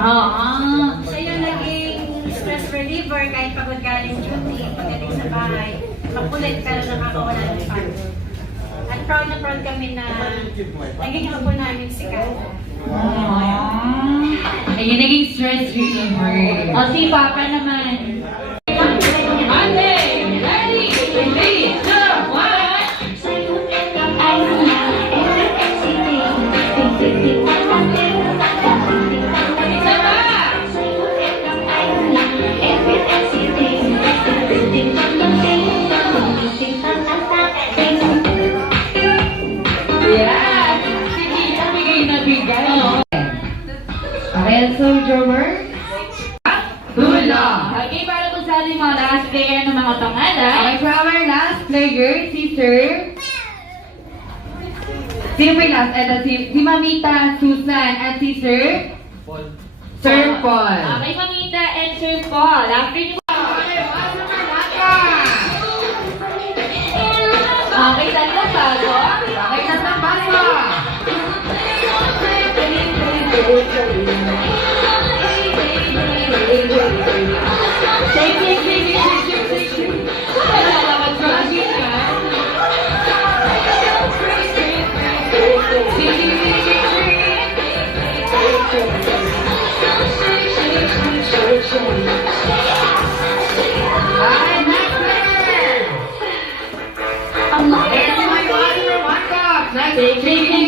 Oo. Siya yung naging stress reliever kahit pagod galing duty, pagdating sa bahay. Makulit pero nakakawala ng pagod. At proud na proud kami na naging apo namin si Kata. Ayun, naging stress reliever. O, si Papa naman. Ate, ready, 3, 2, 1. Yes! Sige, bigay na bigay. Okay, soldier work. Dulo. Okay, para po sa ating mga last player ng mga pangalan. Okay, for our last player, si Sir. Sino po yung last? Ito, si Mamita Susan at si Sir? Paul. Sir Paul. Okay, Mamita and Sir Paul. After nyo. Okay, tatlong bago. Okay, tatlong bago. Thank you.